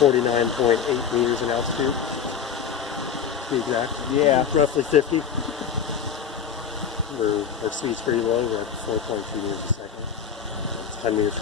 49.8 meters in altitude. To be exact. Yeah. Roughly 50. Our speed's pretty low. We're at 4.2 meters a second. It's 10 meters